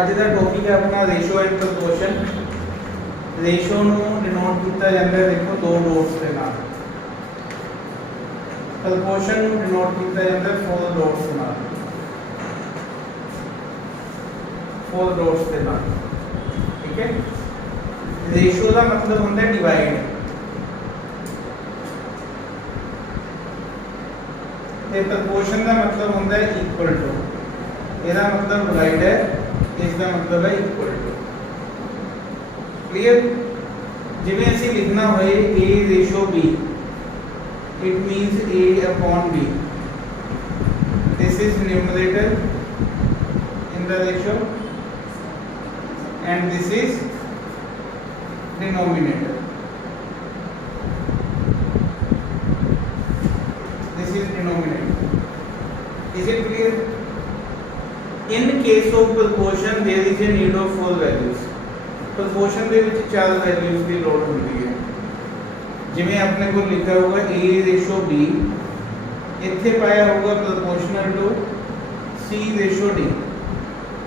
ਅੱਜ ਦਾ ਟੌਪਿਕ ਹੈ ਆਪਣਾ ਰੇਸ਼ੋ ਐਂਡ ਪ੍ਰਪੋਰਸ਼ਨ। ਰੇਸ਼ੋ ਨੂੰ ਡਿਨੋਟ ਕੀਤਾ ਜਾਂਦਾ ਹੈ ਦੇਖੋ ਦੋ ਡੋਟਸ ਦੇ ਨਾਲ, ਪ੍ਰਪੋਰਸ਼ਨ ਨੂੰ ਡਿਨੋਟ ਕੀਤਾ ਜਾਂਦਾ ਹੈ ਫੋਰ ਡੋਟਸ ਨਾਲ, फोर डॉट्स के नाल। ठीक है, रेशो का मतलब होता है डिवाइड, ते प्रपोर्शन का मतलब होता है इक्वल टू। इसका मतलब डिवाइड है, इसका मतलब है इक्वल टू। क्लियर? जिवें असीं लिखना होए A ratio B, it means A upon B. This is numerator in the ratio and this is denominator. This is denominator. Is it clear? In case of proportion there is a need of four values. Proportion ਦੇ ਵਿੱਚ ਚਾਰ values ਦੀ ਲੋੜ ਹੁੰਦੀ ਹੈ। ਜਿਵੇਂ ਆਪਣੇ ਕੋਲ ਲਿਖਿਆ ਹੋਊਗਾ a ratio b, ਇੱਥੇ ਪਾਇਆ ਹੋਊਗਾ proportional to c ratio d।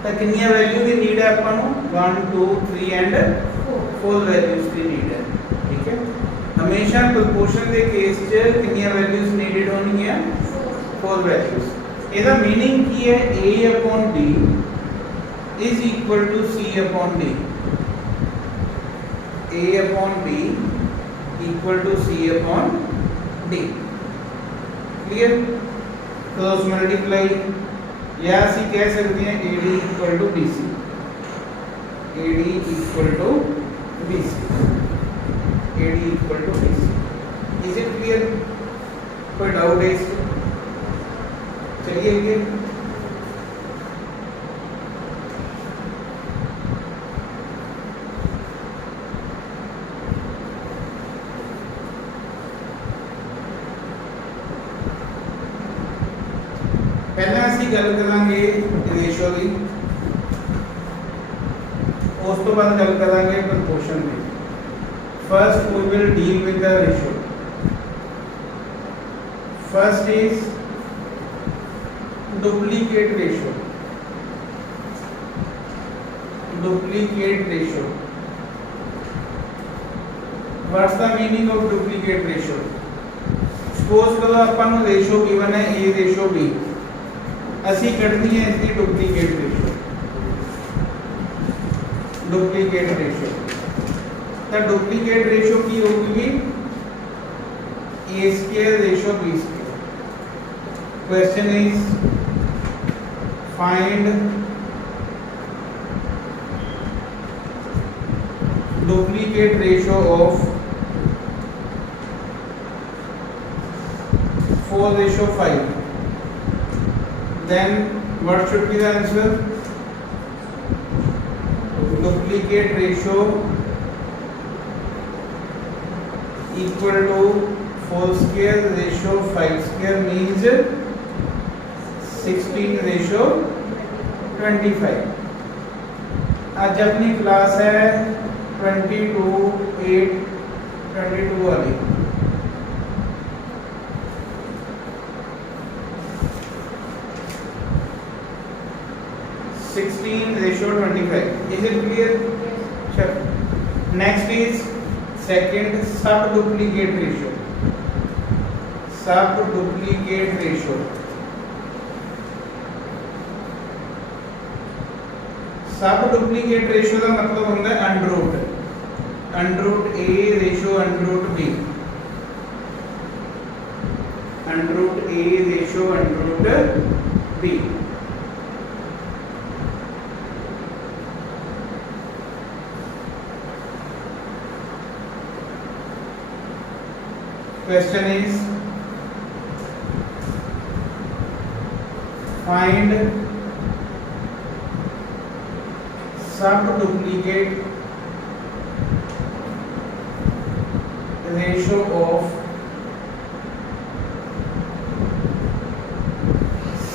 तो कितनी वैल्यू की नीड है अपन 1 2 3 एंड 4 वैल्यूज की नीड है। ठीक है, हमेशा प्रोपोर्शन के केस च कितनी वैल्यूज नीडेड होनी है 4 वैल्यूज। इसका मीनिंग की है a upon b is equal to c upon d। a upon b equal to c upon d। Clear? तो मल्टीप्लाई या ਅਸੀਂ कह सकते हैं AD equal to BC, AD equal to BC, AD equal to BC। Is it clear? कोई doubt है इसमें? चलिए आगे। पहला ਅਸੀਂ ਗੱਲ ਕਰਾਂਗੇ ਰੇਸ਼ੋ ਦੀ, ਉਸ ਤੋਂ ਬਾਅਦ ਗੱਲ ਕਰਾਂਗੇ proportion the. First we will deal with the ratio. First is duplicate ratio. Duplicate ratio. What's the meaning of duplicate ratio? Suppose करो अपन ਨੂੰ रेशो given है a रेशो b, ਅਸੀਂ ਕੱਢਣੀ है इसकी डुप्लीकेट रेशो। डुप्लीकेट रेशो तो duplicate ratio की होगी a square ratio b square. Question is find duplicate ratio of 4:5। Then what should be the answer? Duplicate ratio equal to 4 square ratio 5 square means 16:25। आज अपनी class है 22/8/22 वाली। Is it clear? Sure. Next is second sub duplicate ratio. Sub duplicate ratio. Sub duplicate ratio का मतलब होता है under root a ratio under root b, under root a ratio under root b। Question is find sub duplicate ratio of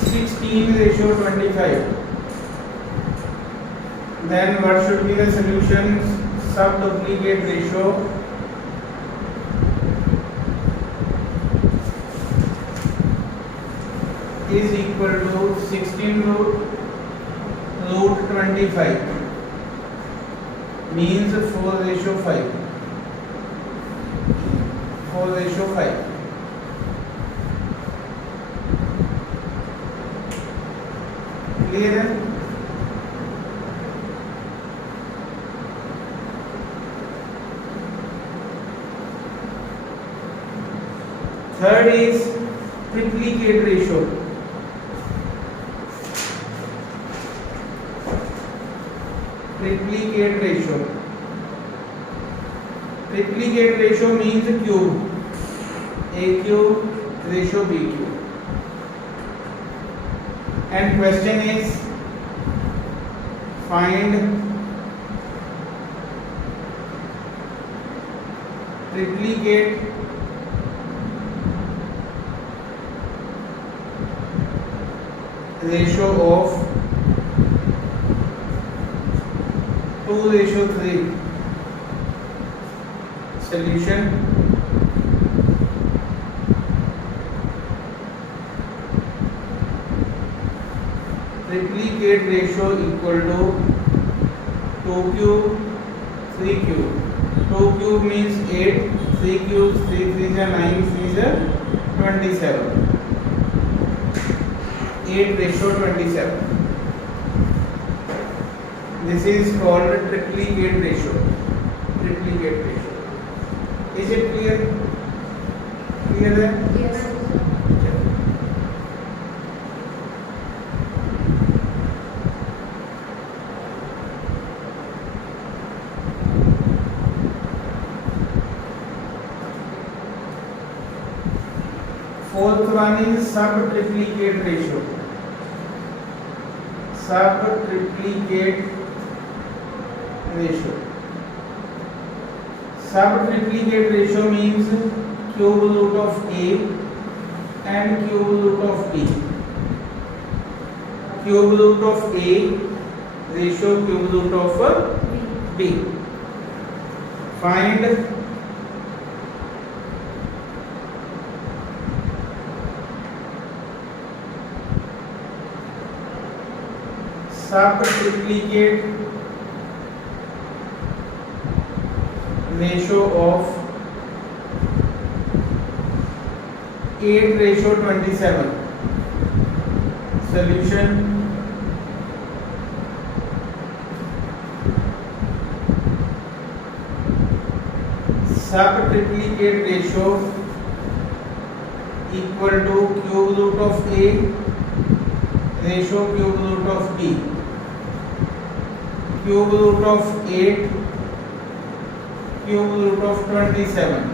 16:25। Then what should be the solution? Sub duplicate ratio is equal to 16 root root 25 means 4:5. 4:5. Clear है? Third is triplicate ratio. Triplicate ratio. Triplicate ratio means cube. A cube ratio B cube. And question is find triplicate ratio of 2:3. Solution. Triplicate ratio equal to 2 cube 3 cube. 2 cube means 8, 3 cube 3 3 is 9, 3 is 27. 8:27. This is called triplicate ratio. Triplicate ratio. Is it clear? Clear है? Yes. Fourth one is sub-triplicate ratio. Sub-triplicate ratio. Sub-triplicate ratio means cube root of A and cube root of B. Cube root of A ratio cube root of B. Find sub-triplicate ratio of 8:27. Solution. Sub-triplicate ratio equal to cube root of A ratio cube root of B. Cube root of 8 cube root of 27.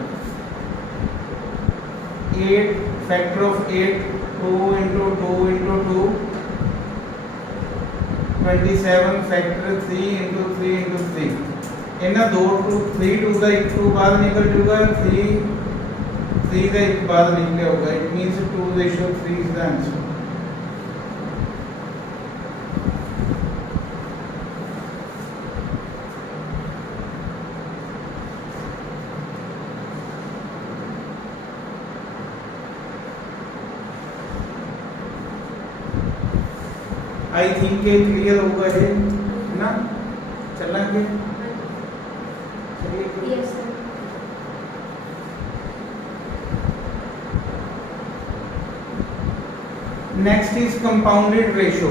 8 factor of 8 2 into 2 into 2 27 factor 3 into 3 into 3. इन्ना 2 2 3 2 का 1 2 बाद निकल जाएगा 3 3 का 1 बाद निकले होगा. It means 2:3 is the answer. I think के क्लियर होगा ये ना. चलना के चलिए. Yes, sir. Next is compounded ratio.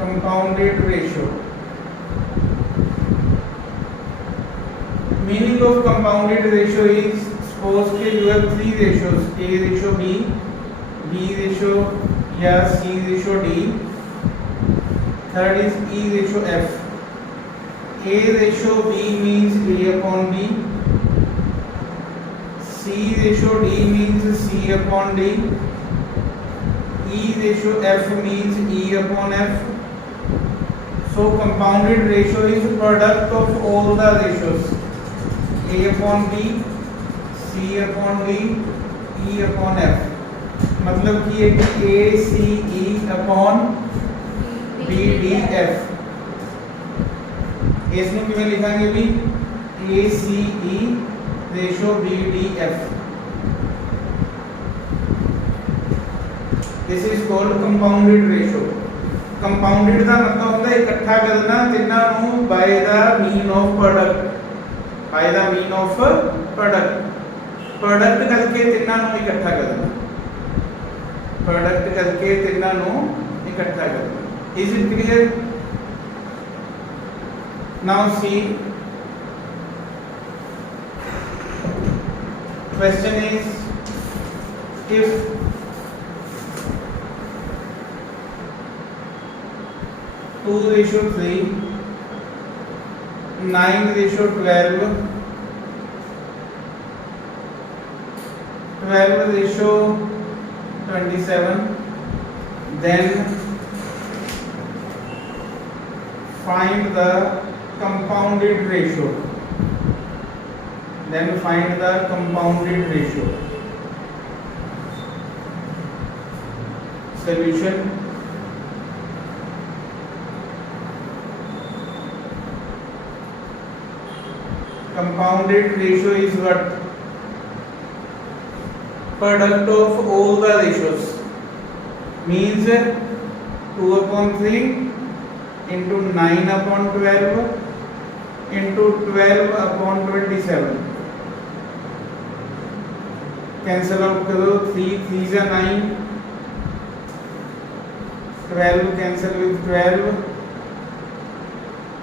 Compounded ratio. Meaning of compounded ratio is suppose कि you have three ratios A ratio B, B ratio या C ratio D. Third is E ratio F. A ratio B means A upon B. C ratio D means C upon D. E ratio F means E upon F. So compounded ratio is product of all the ratios. A upon B, C upon D, E upon F. मतलब कि ये A C E upon B D F. इसमें किमें लिखाएंगे भी A C E ratio B D F. This is called compounded ratio. Compounded का मतलब होता है इकट्ठा करना तिन्ना नू by the mean of product, by the mean of product. Product करके तिन्ना नू इकट्ठा करना, प्रोडक्ट करके तिन्ना नू इकट्ठा करना। Is it clear? Now see question is, if 2:3, 9:12, 12:27, then find the compounded ratio. Then find the compounded ratio. Solution. Compounded ratio is what? Product of all the ratios. Means 2/3 into 9/12 into 12/27. Cancel out करो, 3 3 जा 9, 12 cancel with 12,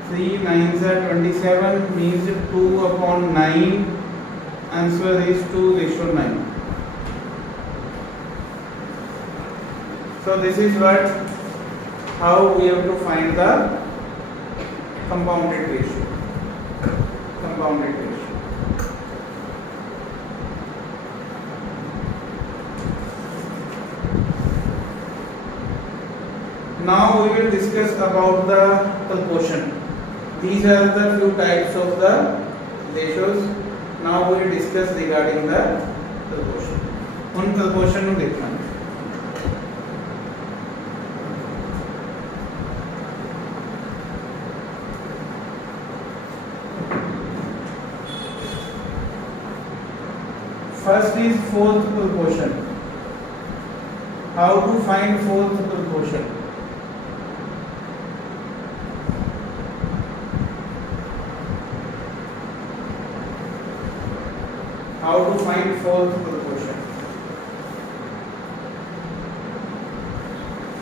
3 9 जा 27 means 2/9. Answer is 2:9. So this is what, how we have to find the compounded ratio. Compounded ratio. Now we will discuss about the proportion. These are the few types of the ratios. Now we will discuss regarding the proportion. उन proportion को देखना है. First is fourth proportion. How to find fourth proportion? How to find fourth proportion?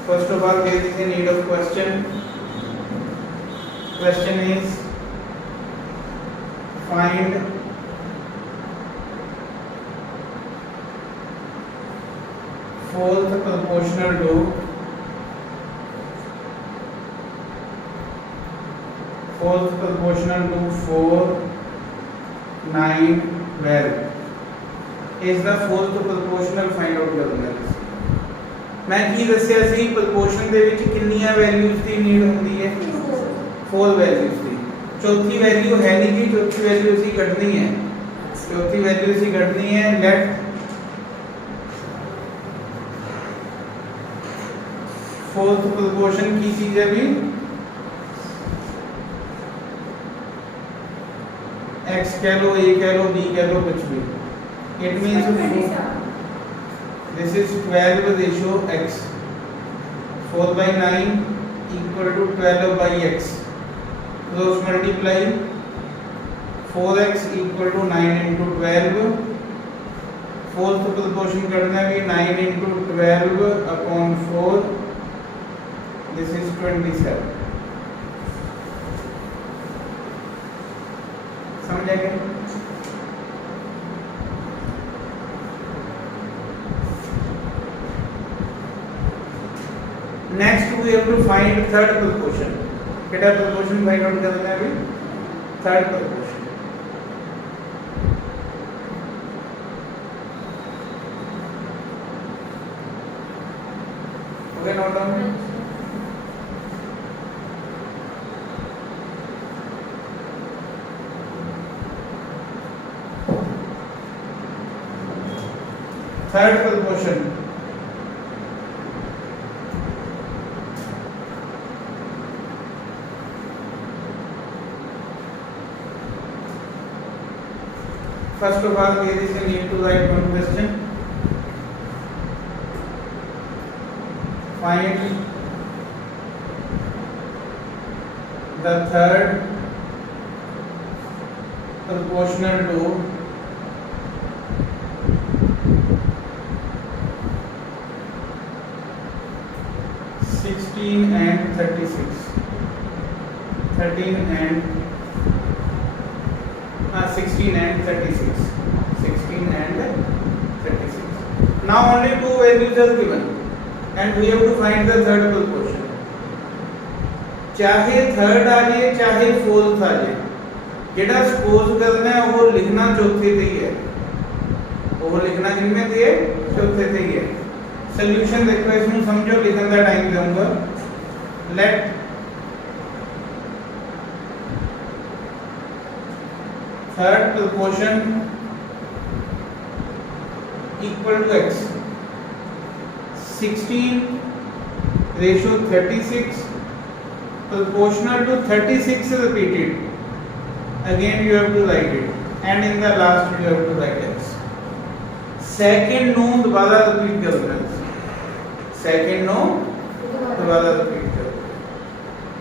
First of all, there is a need of question. Question is, find fourth proportional to fourth proportional to 4, 9, 12 is the fourth proportional find out करना है। मैं की दस्या सी proportion ਦੇ ਵਿੱਚ ਕਿੰਨੀਆਂ values ਦੀ need ਹੁੰਦੀ ਹੈ? 4 values ਦੀ। चौथी वैल्यू है नहीं कि चौथी वैल्यू ਅਸੀਂ ਕੱਢਣੀ है, चौथी वैल्यू ਅਸੀਂ ਕੱਢਣੀ है। लेट फोर्थ प्रोपोर्शन की चीज है भी x कह लो, a कह लो, b कह लो, कुछ भी। It means this is 12 ratio x, 4/9 equal to 12/x, cross multiply 4x equal to 9 into 12। Fourth proportion करना है कि 9 into 12/4, this is 27। समझ आएगा? Next we have to find third proportion. केटा प्रोपोर्शन फाइंड आउट करना है अभी? Third proportion. Okay, note down. Third proportion, first of all there is a need to write one question। find the third proportional to 16 and 36. 13 and 16 and 36. 16 and 36. Now only two values are given and we have to find the third proportion. चाहे third आ जाए चाहे fourth आ जाए, जेड़ा suppose करना है वो लिखना चौथे ते ही है, वो लिखना कितने ते है, चौथे ते ही है। सोल्यूशन देखो, इसमें समझो, लिखने का टाइम दूंगा। Let third proportion equal to x, 16 ratio 36 proportional to 36 repeated. Again you have to write it, and in the last you have to write x. Second no दोबारा रिपीट करना है, सेकंड नो दोबारा repeat करना,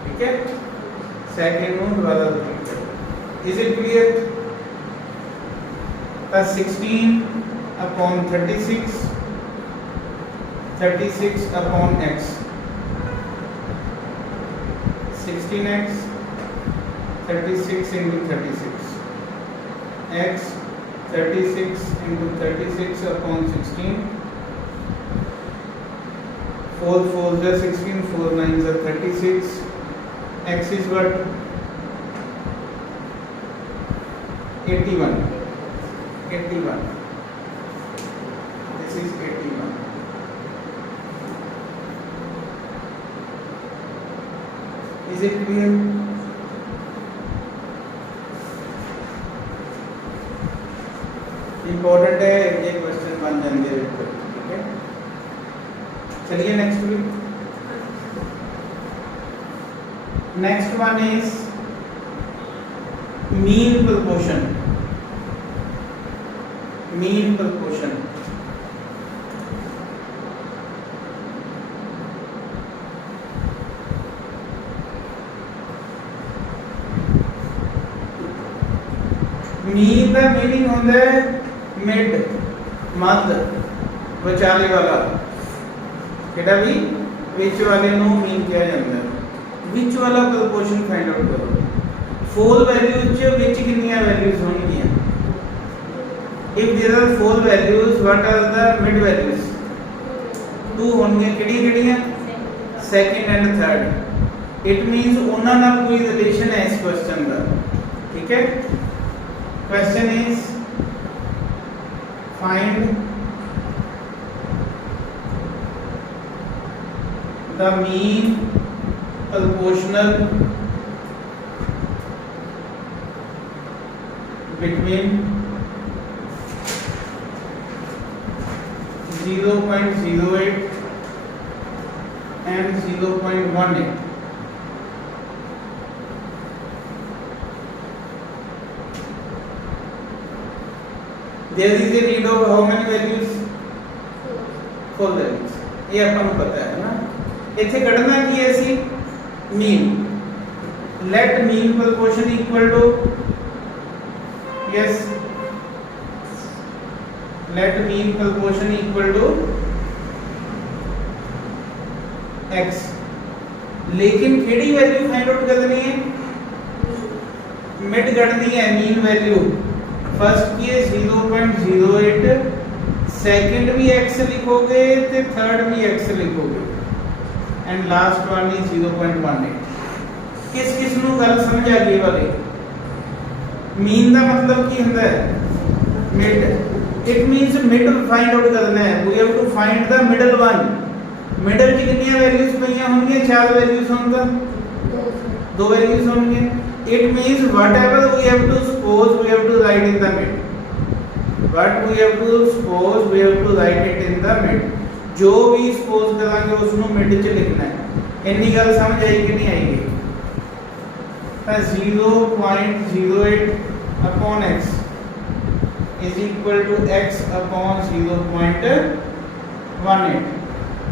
ठीक है? Second no दोबारा repeat करना। Is it clear? 16 upon 36, 36 upon x, 16x, 36 into 36, x 36 into 36 upon 16, 4 4s are 16, 4 9s are 36, x is what? 81, 81, this is 81. Is it clear? Important है, ये क्वेश्चन बन जाएंगे, ठीक है? चलिए next week. Next one is mean proportion. Mean proportion mean का meaning होता है मिड, मध्य, विचाले वाला, केड़ा भी विच वाले नो मीन किया जाता है। विच वाला प्रोपोर्शन फाइंड आउट करो। फोर वैल्यूज च विच कितनी वैल्यूज होंगी? If there are four values, what are the mid values? Two होंगे। केड़ी-केड़ियां? Second and third. It means उन्हां नाल कोई रिलेशन है इस क्वेश्चन का, ठीक है? Question is find the mean proportional between 0.08 and 0.18. There is a need of how many values? 4 values. ये अपन को पता है ना। इथे कढ़ना की ऐसी mean. Let mean proportion equal to, yes, let mean proportion equal to x. लेकिन केड़ी वैल्यू फाइंड आउट करनी है? मिड करनी है, मीन वैल्यू। फर्स्ट की है 0.08, सेकंड भी x लिखोगे तो थर्ड भी x लिखोगे, एंड लास्ट वन इज 0.18। किस किस नु गल समझ आ गई वाली? मीन का मतलब की होता है? Mid. It means mid find out करना है। We have to find the middle one. Middle की कितनी वैल्यूज पईयां होंगी? 4 वैल्यूज होंगे, 2 वैल्यूज होंगे। It means whatever we have to suppose, we have to write in the mid. What we have to suppose, we have to write it in the mid. जो भी suppose करांगे उसको mid च लिखना है। इतनी गल समझ आई कि नहीं आएगी? 0.08 upon x is equal to x upon 0.18.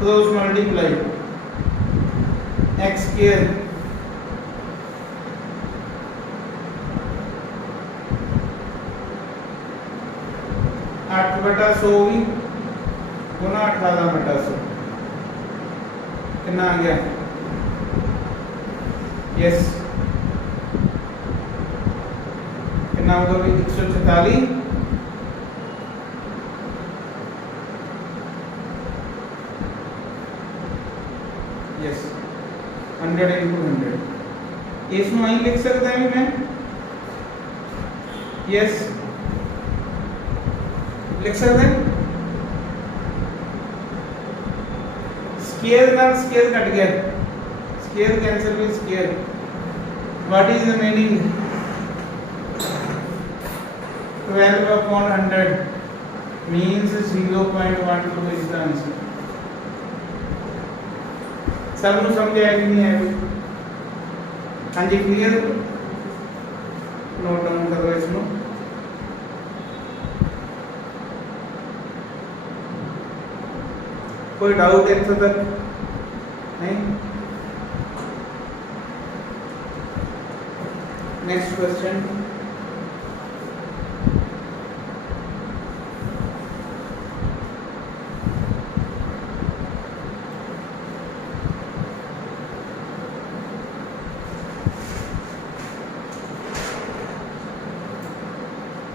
Cross multiply x square आठ बटा 100 भी गुना 18 बटा 100 कितना आ गया यस कितना होगा भाई 144 यस 100 into 100 इसमें वही लिख सकता है मैं यस लिख सकते हैं स्क्वायर नाल स्क्वायर कट गया square cancel with square what is the meaning 12 upon 100 means 0.12 is the answer सब नु समझ आया कि नहीं है हाँ जी क्लियर नोट डाउन करो इसमें कोई डाउट है तो तक नहीं नेक्स्ट क्वेश्चन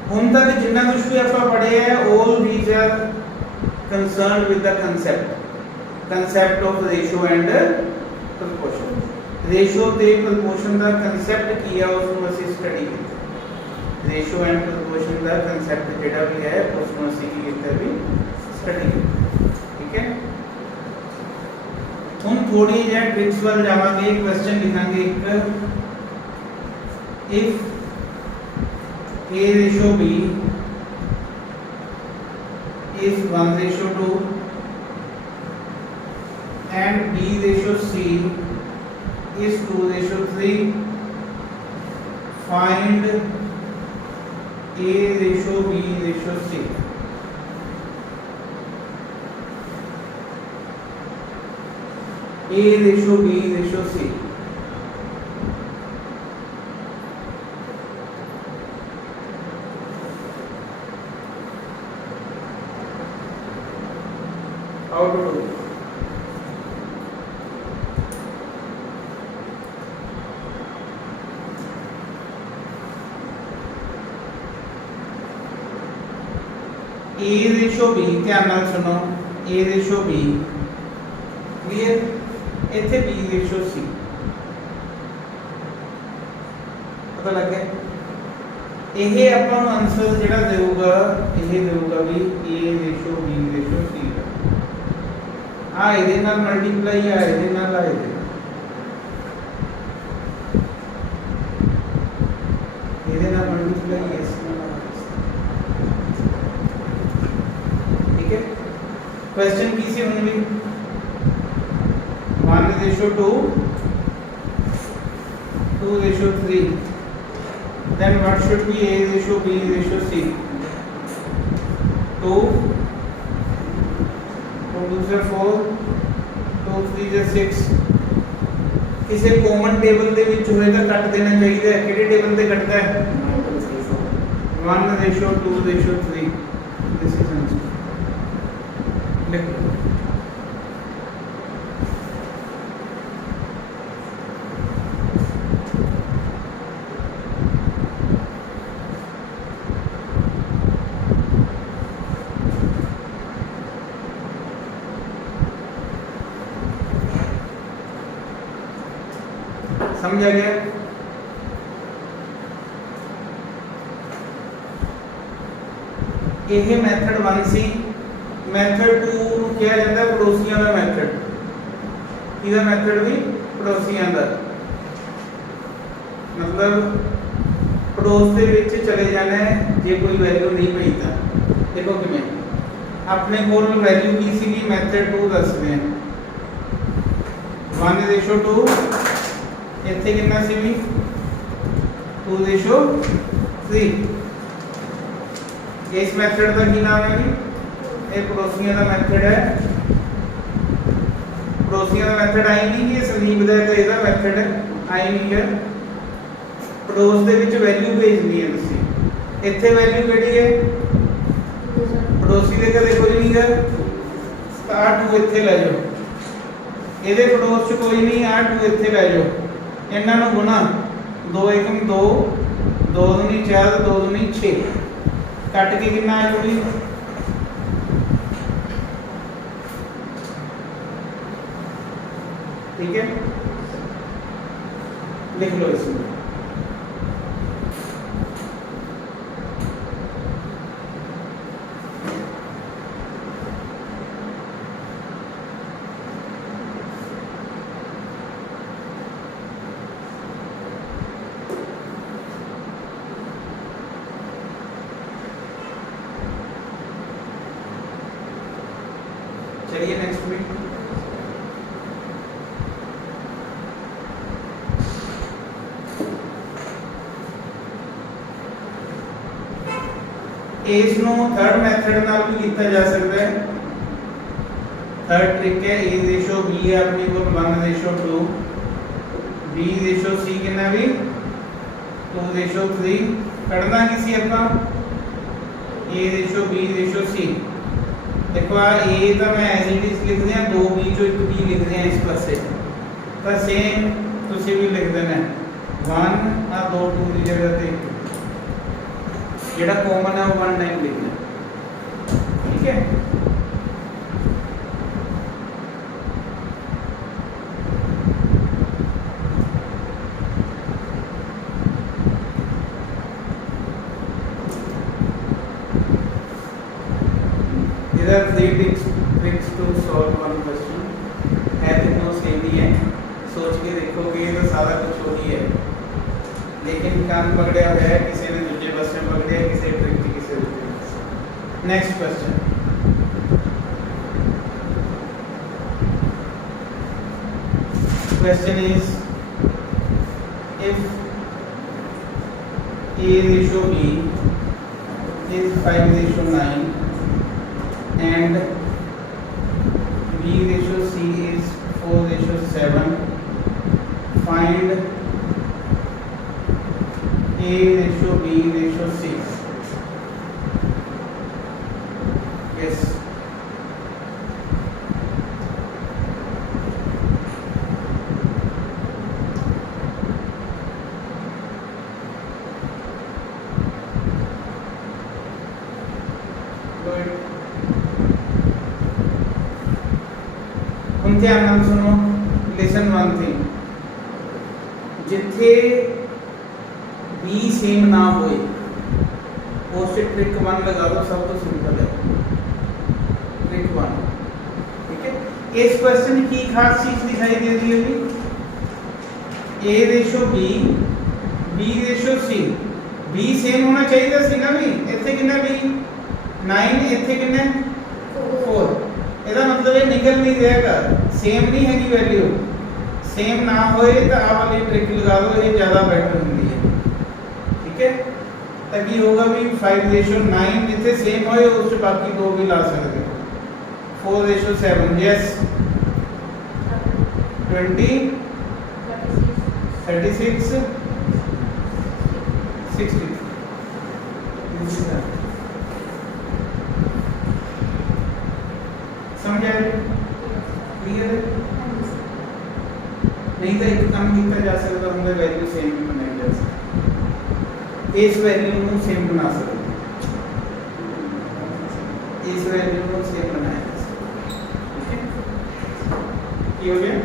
ਹੁਣ तक जिन्ना कुछ भी आप पढ़े हैं all these are concerned with the concept of ratio and proportion ratio ਤੇ proportion ਦਾ concept ਕੀ ਹੈ ਉਸ ਨੂੰ ਅਸੀਂ ਸਟੱਡੀ ਕੀਤਾ ratio and proportion the concept ਜਿਹੜਾ ਵੀ ਹੈ ਉਸ ਨੂੰ ਅਸੀਂ ਕੀ ਕੀਤਾ ਵੀ ਸਟੱਡੀ ਕੀਤਾ ਠੀਕ ਹੈ ਹੁਣ ਥੋੜੀ ਜਿਹੀ ਟ੍ਰਿਕਸ ਵੱਲ ਜਾਵਾਂਗੇ ਕੁਐਸਚਨ ਲਿਖਾਂਗੇ ਇੱਕ if A ratio B is 1:2 and B ratio C is 2:3 find A ratio B ratio C A ratio B ratio C how to do A ratio B ध्यान ਨਾਲ सुनो A ratio B क्लियर ਇੱਥੇ B ratio C ਪਤਾ ਲੱਗ ਗਿਆ ਇਹ ਆਪਾਂ ਨੂੰ ਆਨਸਰ ਜਿਹੜਾ ਦੇਊਗਾ ਇਹ ਦੇਊਗਾ ਵੀ A ratio B ratio C ਦਾ ਆ ਇਹਦੇ ਨਾਲ ਮਲਟੀਪਲਾਈ ਆ ਇਹਦੇ ਨਾਲ ਆ ਇਹਦੇ ਨਾਲ ਮਲਟੀਪਲਾਈ ਇਸ ਨਾਲ ठीक है क्वेश्चन की से होंगे 1:2 2:3 then what should be A ratio B ratio C 2 2 से 4 2 3 से 6 किसे कॉमन टेबल ਦੇ ਵਿੱਚ ਹੋਏਗਾ ਕੱਟ ਦੇਣਾ ਚਾਹੀਦਾ ਹੈ ਕਿਹੜੇ ਟੇਬਲ ਤੇ ਕੱਟਦਾ ਹੈ 1:2:3 this is answer लिख लो समझा गया ਇਹ ਮੈਥਡ 1 ਸੀ ਮੈਥਡ 2 ਨੂੰ ਕਿਹਾ ਜਾਂਦਾ ਪੜੋਸੀਆਂ ਦਾ ਮੈਥਡ ਇਹਦਾ ਮੈਥਡ ਵੀ ਪੜੋਸੀਆਂ ਦਾ ਮਤਲਬ ਪੜੋਸ ਦੇ ਵਿੱਚ ਚਲੇ ਜਾਣਾ ਹੈ ਜੇ ਕੋਈ ਵੈਲਿਊ ਨਹੀਂ ਪਈ ਤਾਂ ਦੇਖੋ ਕਿਵੇਂ ਆਪਣੇ ਕੋਲ ਵੈਲਿਊ ਕੀ ਸੀਗੀ ਮੈਥਡ 2 ਦੱਸਦੇ ਹਾਂ 1:2 ਇੱਥੇ ਕਿੰਨਾ ਸੀ ਵੀ 2:3 इस मेथड का की नाम है जी ये पड़ोसियों का मेथड है पड़ोसियों का मैथड आई नहीं कि संदीप का तो यदा मैथड है आई नहीं है पड़ोस के विच वैल्यू भेजनी है तुसी इत्थे वैल्यू किहड़ी है पड़ोसी के कदे कोई नहीं है तो आ 2 इत्थे ले जाओ ਇਹਦੇ ਪੜੋਸ ਚ ਕੋਈ ਨਹੀਂ ਆ 2 ਇੱਥੇ ਲੈ ਜਾਓ ਇਹਨਾਂ ਨੂੰ ਗੁਣਾ 2 × 2 2 दूनी 4 2 दूनी 6 ਕੱਟ ਕੇ ਕਿੰਨਾ ਆਇਆ ਕੁੜੀ ठीक है लिख लो इसमें चलिए नेक्स्ट में इस नो थर्ड मेथड नाल भी किया जा सकता है थर्ड ट्रिक है a रेशो b है अपनी को 1 रेशो 2 b रेशो c कितना भी 2 रेशो 3 करना किसी अपना a ratio b ratio c देखो a तो मैं एज इट इज लिख दिया 2 b जो 1 b लिख दिया इस पासे तो सेम तुसी भी लिख देना 1 आ 2 2 की जगह पे जेड़ा कॉमन है वो 1 टाइम लिखना ठीक है इधर 3 tricks to solve one question है तीनों सेम ही है सोच के देखोगे तो सारा कुछ हो ही है लेकिन कान पकड़िया हुआ है किसी ने दूसरे क्वेश्चन पकड़िया किसी ट्रिक की किसी दूसरे next question question is if a ratio b is 5:9 and b ratio c is 4:7 find a ratio b ratio c yes ध्यान नाल सुनो लिसन वन थिंग जिथे बी सेम ना होए उस ट्रिक 1 लगा दो सब तो सिंपल है ट्रिक 1 ठीक है इस क्वेश्चन की खास चीज दिखाई दे रही है a ratio b b ratio c b same होना चाहिए सी ना भी इथे कितना b 9 इथे कितना 4 ਇਹਦਾ मतलब ये निकल नहीं जाएगा सेम नहीं है की वैल्यू सेम ना होए तो आ वाली ट्रिक लगा दो ये ज्यादा बेटर होती है ठीक है ताकि होगा भी 5:9 जिथे सेम होए उस बाकी दो भी ला सकते हो 4:7 यस 20 36 60 समझ आया क्लियर है नहीं तो एक काम किया जा सकता होंगे वैल्यू सेम भी बनाई जा सकती इस वैल्यू को सेम बना सकते इस वैल्यू को सेम बनाया जा सकता ठीक है ये हो गया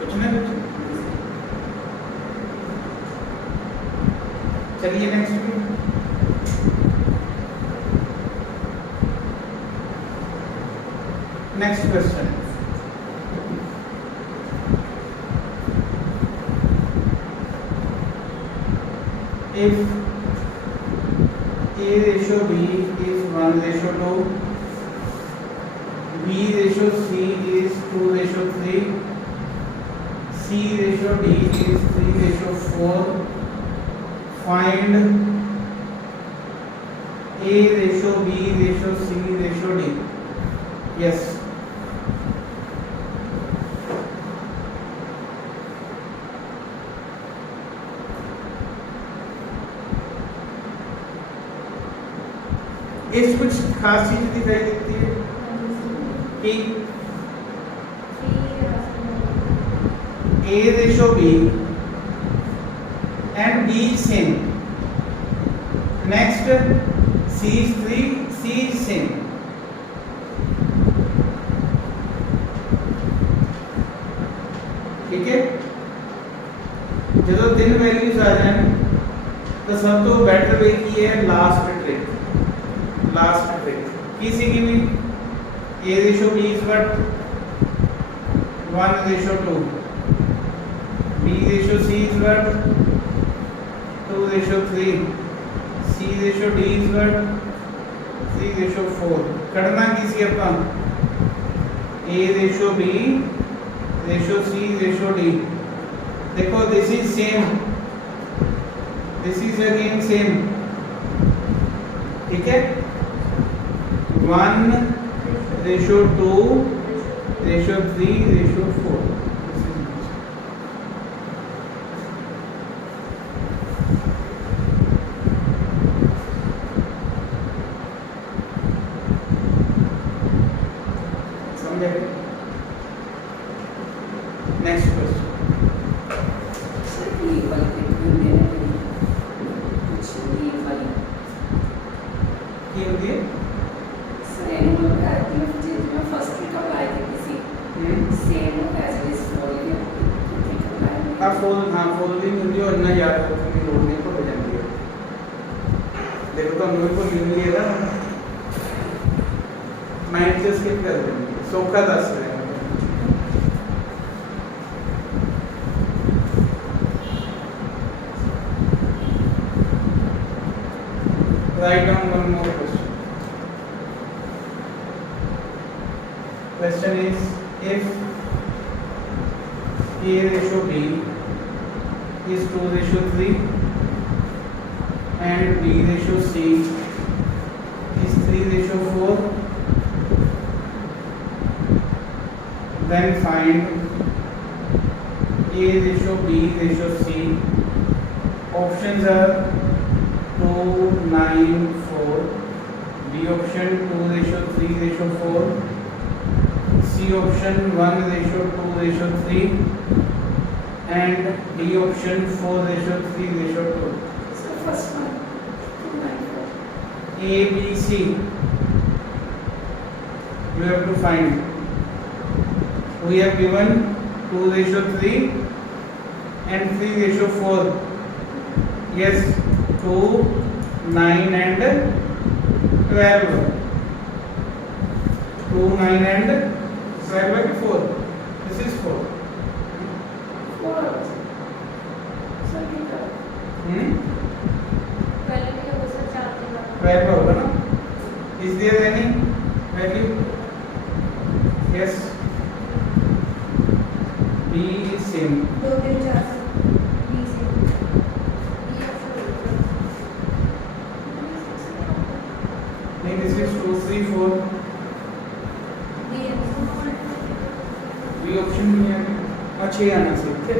कुछ ना कुछ चलिए next next question if a ratio b is 1:2 b ratio c is 2:3 c ratio d is 3:4 find a ratio b ratio c ratio d yes खास चीज दिखाई देती है कि A ratio B and B is same. Next C is 3, C is same. ठीक है, जो दिन वैल्यूज आ जाए तो सब तो बेटर वे की है लास्ट ट्रिक किसी की भी A ratio B is what 1:2, B ratio C is what 2:3, C ratio D is what 3:4. करना किसी अपन A ratio B ratio C ratio D. देखो this is same, this is again same. ठीक है, 1:2 ratio 3 ratio 4. समझे? Next question. की होती है folding होती है और ना याद रखने की लोड नहीं तो हो जाती है. देखो तो हम लोग को मिल नहीं है ना, माइंड से स्किप कर देंगे. सोखा 10 है. Write down one more question. Question is, if A ratio B is 2:3 and B ratio C is 3:4, then find A ratio B ratio C. Options are 2, 9, 4. B option 2:3:4. C option 1:2:3. And D option 4:3:2. So first one, 2, 9, 4. A, B, C. You have to find. We have given 2:3 and 3:4. Yes, 2, 9 and 12. 2, 9 and 12 by 4. This is 4. 4 also. So you got. 12 होगा ना? Is there any value? Yes. B is same. 2, 3, 4. B same. नहीं, this is 2, 3, 4. B option नहीं है. अच्छे आना चाहिए,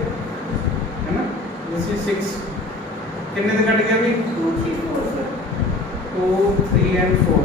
है ना? This is 6. कितने दिन कट गया अभी? 2, 3, 4. 2, 3 and 4.